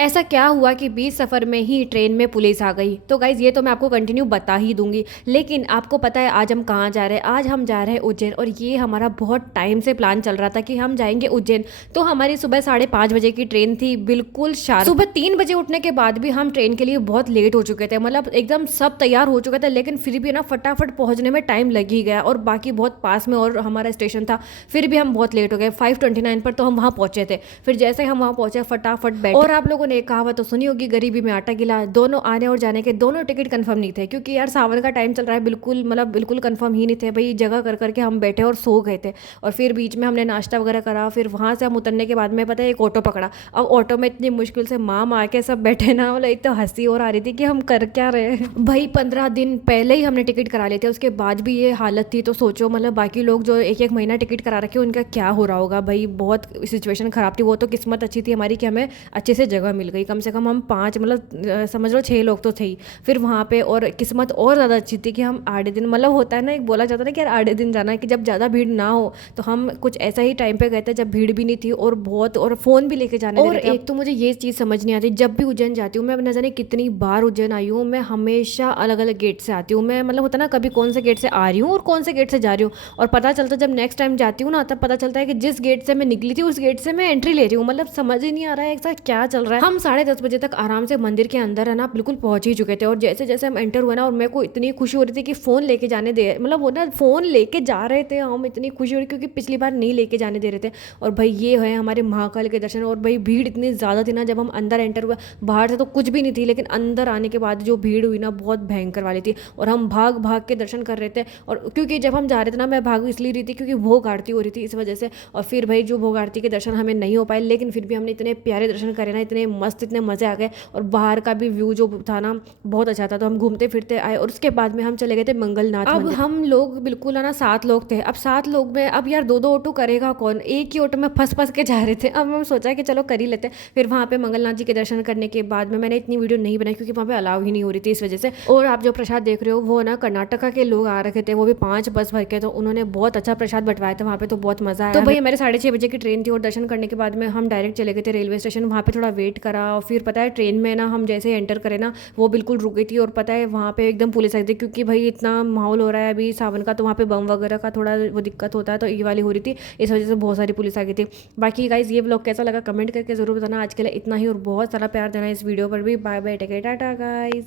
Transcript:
ऐसा क्या हुआ कि बीच सफ़र में ही ट्रेन में पुलिस आ गई? तो गाइज़ ये तो मैं आपको कंटिन्यू बता ही दूँगी। लेकिन आपको पता है आज हम कहाँ जा रहे हैं? आज हम जा रहे हैं उज्जैन और ये हमारा बहुत टाइम से प्लान चल रहा था कि हम जाएँगे उज्जैन। तो हमारी सुबह 5:30 बजे की ट्रेन थी, बिल्कुल शार्प। सुबह 3 बजे उठने के बाद भी हम ट्रेन के लिए बहुत लेट हो चुके थे। मतलब एकदम सब तैयार हो चुका था, लेकिन फिर भी ना फटाफट पहुँचने में टाइम लग ही गया और बाकी बहुत पास में और हमारा स्टेशन था, फिर भी हम बहुत लेट हो गए। 5:29 पर तो हम वहाँ पहुँचे थे। फिर जैसे हम वहाँ पहुँचे फटाफट बैठे और आप लोगों ने एक कहावत तो सुनी होगी, गरीबी में आटा गिला। दोनों आने और जाने के दोनों टिकट कंफर्म नहीं थे, क्योंकि यार सावन का टाइम चल रहा है, बिल्कुल मतलब बिल्कुल कंफर्म ही नहीं थे भाई। जगह कर करके हम बैठे और सो गए थे। और फिर बीच में हमने नाश्ता वगैरह करा। फिर वहाँ से हम उतरने के बाद में पता है एक ऑटो पकड़ा। अब ऑटो में इतनी मुश्किल से माँ के सब बैठे ना, मतलब इतना हंसी और आ रही थी कि हम कर क्या रहे हैं भाई। 15 दिन पहले ही हमने टिकट करा लिए थे, उसके बाद भी ये हालत थी। तो सोचो मतलब बाकी लोग जो एक एक महीना टिकट करा रखे उनका क्या हो रहा होगा भाई। बहुत सिचुएशन खराब थी। वो तो किस्मत अच्छी थी हमारी कि हमें अच्छे से जगह मिल गई। कम से कम हम 5 मतलब समझ लो 6 लोग तो थे ही फिर वहाँ पे। और किस्मत और ज़्यादा अच्छी थी कि हम आधे दिन, मतलब होता है ना, एक बोला जाता है ना कि यार आधे दिन जाना है, कि जब ज़्यादा भीड़ ना हो। तो हम कुछ ऐसा ही टाइम पे गए थे जब भीड़ भी नहीं थी और बहुत, और फ़ोन भी लेके जाने और एक तो मुझे ये चीज़ समझ नहीं आती, जब भी उज्जैन जाती हूँ मैं, न जाने कितनी बार उज्जैन आई हूँ, मैं हमेशा अलग अलग गेट से आती हूँ। मैं मतलब होता ना कभी कौन से गेट से आ रही हूँ और कौन से गेट से जा रही हूँ। और पता चलता जब नेक्स्ट टाइम जाती हूँ ना, तब पता चलता है कि जिस गेट से मैं निकली थी उस गेट से मैं एंट्री ले रही हूँ। मतलब समझ ही नहीं आ रहा है ऐसा क्या चल रहा है। हम 10:30 बजे तक आराम से मंदिर के अंदर है ना बिल्कुल पहुंच ही चुके थे। और जैसे जैसे हम एंटर हुए ना, और मेरे को इतनी खुशी हो रही थी कि फ़ोन लेके जाने दे, मतलब वो ना फ़ोन लेके जा रहे थे हम, इतनी खुशी हो रही क्योंकि पिछली बार नहीं लेके जाने दे रहे थे। और भाई ये है हमारे महाकाल के दर्शन। और भाई भीड़ इतनी ज़्यादा थी ना, जब हम अंदर एंटर हुए, बाहर से तो कुछ भी नहीं थी, लेकिन अंदर आने के बाद जो भीड़ हुई ना बहुत भयंकर वाली थी। और हम भाग भाग के दर्शन कर रहे थे। और क्योंकि जब हम जा रहे थे ना, मैं भाग इसलिए रही थी क्योंकि भोग आरती हो रही थी, इस वजह से। और फिर भाई जो भोग आरती के दर्शन हमें नहीं हो पाए, लेकिन फिर भी हमने इतने प्यारे दर्शन करे ना, इतने मस्त, इतने मज़े आ गए। और बाहर का भी व्यू जो था ना बहुत अच्छा था। तो हम घूमते फिरते आए और उसके बाद में हम चले गए थे मंगलनाथ मंदिर। अब हम लोग बिल्कुल है ना 7 लोग थे। अब 7 लोग में अब यार 2-2 ऑटो करेगा कौन, एक ही ऑटो में फंस फंस के जा रहे थे। अब हम सोचा कि चलो कर ही लेते। फिर वहाँ पे मंगलनाथ जी के दर्शन करने के बाद में मैंने इतनी वीडियो नहीं बनाई क्योंकि वहाँ पे अलाउ ही नहीं हो रही थी, इस वजह से। और आप जो प्रसाद देख रहे हो वो ना कर्नाटका के लोग आ रखे थे, वो भी 5 बस भर के। तो उन्होंने बहुत अच्छा प्रसाद बंटवाया था वहाँ पे, तो बहुत मजा आया। तो भाई हमारे 6:30 बजे की ट्रेन थी और दर्शन करने के बाद में हम डायरेक्ट चले गए थे रेलवे स्टेशन। वहाँ पे थोड़ा वेट करा और फिर पता है ट्रेन में ना हम जैसे एंटर करें ना, वो बिल्कुल रुक गई थी। और पता है वहाँ पे एकदम पुलिस आई थी, क्योंकि भाई इतना माहौल हो रहा है अभी सावन का, तो वहाँ पे बम वगैरह का थोड़ा वो दिक्कत होता है, तो ये वाली हो रही थी, इस वजह से बहुत सारी पुलिस आ गई थी। बाकी गाइज ये व्लॉग कैसा लगा कमेंट करके जरूर बताना। आज के लिए इतना ही, और बहुत सारा प्यार देना इस वीडियो पर भी। Bye bye, take care, tata guys.